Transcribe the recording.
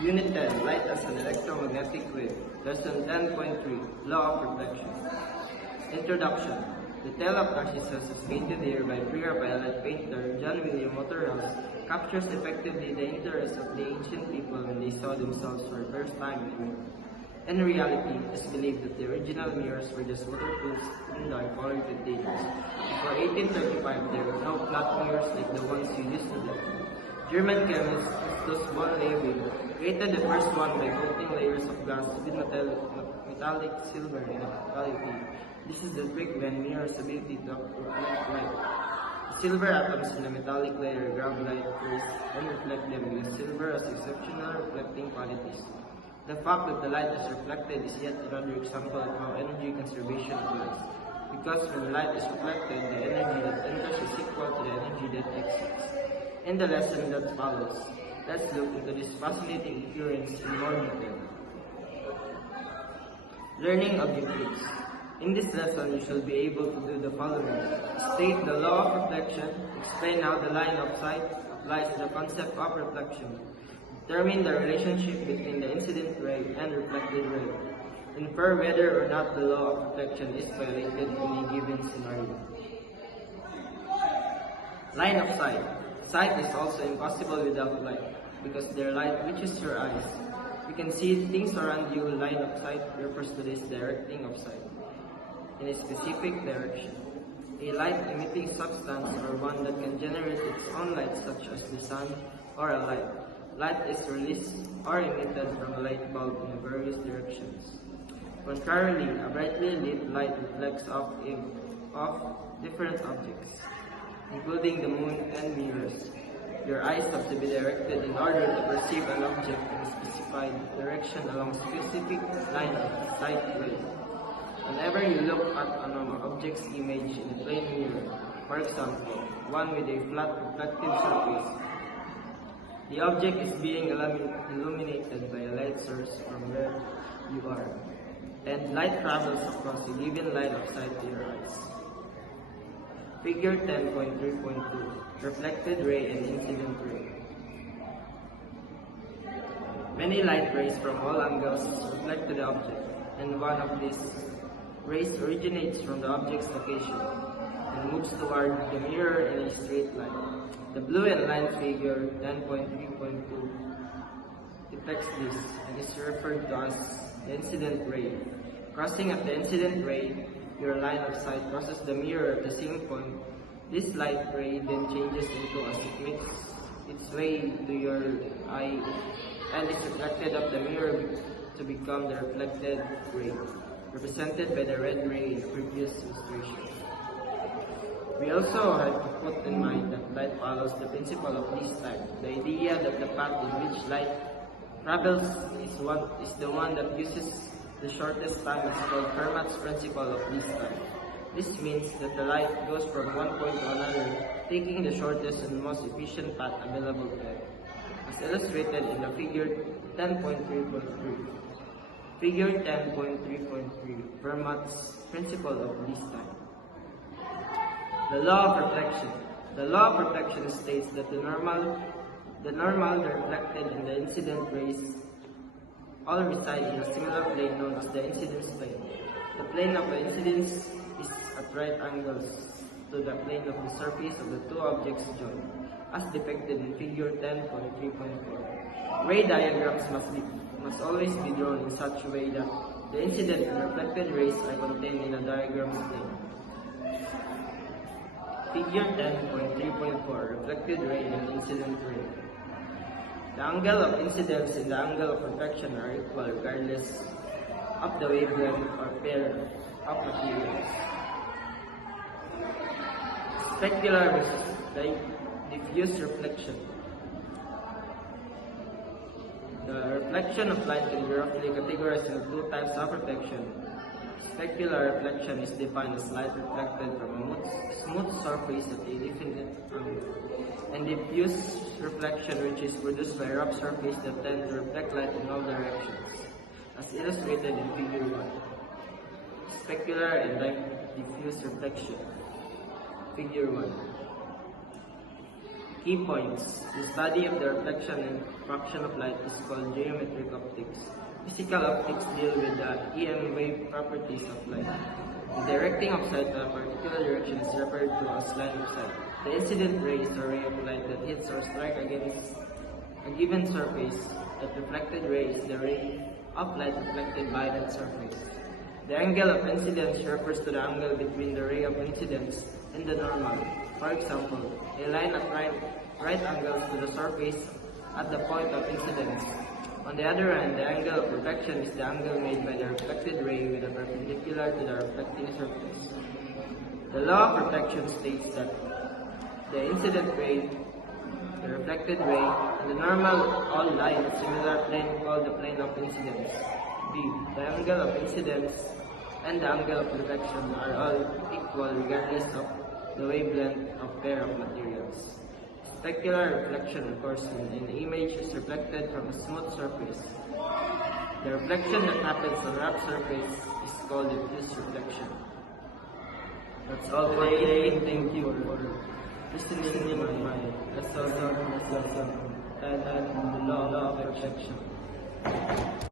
Unit 10, Light as an Electromagnetic Wave. Lesson 10.3, Law of Reflection. Introduction. The tale of Narcissus is painted here by pre-Raphaelite painter John William Waterhouse captures effectively the interest of the ancient people when they saw themselves for the first time in mirror. In reality, it is believed that the original mirrors were just waterproofs in the colored containers. Before 1835, there were no flat mirrors like the ones you used to get. German chemist Justus von Liebig created the first one by coating layers of glass with metallic silver in quality. This is the trick when mirrors' ability to reflect light. The silver atoms in the metallic layer grab light rays and reflect them because silver has exceptional reflecting qualities. The fact that the light is reflected is yet another example of how energy conservation applies. Because when light is reflected, the energy that enters is equal to the energy that exits. In the lesson that follows, let's look into this fascinating occurrence in more detail. Learning objectives. In this lesson, you shall be able to do the following. State the law of reflection, explain how the line of sight applies to the concept of reflection, determine the relationship between the incident ray and reflected ray, infer whether or not the law of reflection is violated in a given scenario. Line of sight. Sight is also impossible without light, because their light reaches your eyes. You can see things around you. Line of sight refers to this directing of sight in a specific direction. A light-emitting substance or one that can generate its own light, such as the sun or a light. Light is released or emitted from a light bulb in various directions. Contrarily, a brightly lit light reflects off different objects, including the moon and mirrors. Your eyes have to be directed in order to perceive an object in a specified direction along a specific line of sight ray. Whenever you look at an object's image in a plane mirror, for example, one with a flat reflective surface, the object is being illuminated by a light source from where you are, and light travels across a given line of sight to your eyes. Figure 10.3.2, Reflected Ray and Incident Ray. Many light rays from all angles reflect to the object, and one of these rays originates from the object's location and moves toward the mirror in a straight line. The blue and line figure 10.3.2 depicts this and is referred to as the incident ray. Crossing at the incident ray, your line of sight crosses the mirror at the same point. This light ray then changes into as it makes its way to your eye and is reflected off the mirror to become the reflected ray, represented by the red ray in the previous illustration. We also have to put in mind that light follows the principle of least time. The idea that the path in which light travels is the one that uses the shortest time is called Fermat's principle of least time. This means that the light goes from one point to another, taking the shortest and most efficient path available to it, as illustrated in the figure 10.3.3. Figure 10.3.3, Fermat's principle of least time. The law of reflection. The law of reflection states that the normal, the reflected, and the incident rays all reside in a similar plane known as the incidence plane. The plane of the incidence is at right angles to the plane of the surface of the two objects joined, as depicted in figure 10.3.4. Ray diagrams must always be drawn in such a way that the incident and reflected rays are contained in a diagram's plane. Figure 10.3.4, Reflected Ray and Incident Ray. The angle of incidence and the angle of reflection are equal regardless of the wavelength or pair of materials. Specular versus diffuse reflection. The reflection of light can be roughly categorized into two types of reflection. Specular reflection is defined as light reflected from a smooth surface at a definite angle, and diffuse reflection, which is produced by rough surface that tend to reflect light in all directions, as illustrated in figure 1. Specular and diffuse reflection. Figure 1. Key points. The study of the reflection and refraction of light is called geometric optics. Physical optics deal with the EM wave properties of light. The directing of sight to a particular direction is referred to as line of sight. The incident ray is a ray of light that hits or strikes against a given surface. That reflected ray is the ray of light reflected by that surface. The angle of incidence refers to the angle between the ray of incidence and the normal. For example, a line at right angles to the surface at the point of incidence. On the other hand, the angle of reflection is the angle made by the reflected ray with a perpendicular to the reflecting surface. The law of reflection states that the incident ray, the reflected ray, and the normal all lie in a similar plane called the plane of incidence. B. The angle of incidence and the angle of reflection are all equal regardless of the wavelength of pair of materials. Specular reflection occurs when an image is reflected from a smooth surface. The reflection that happens on a rough surface is called diffuse reflection. That's all for today. Thank you for listening to my lesson and the law of reflection.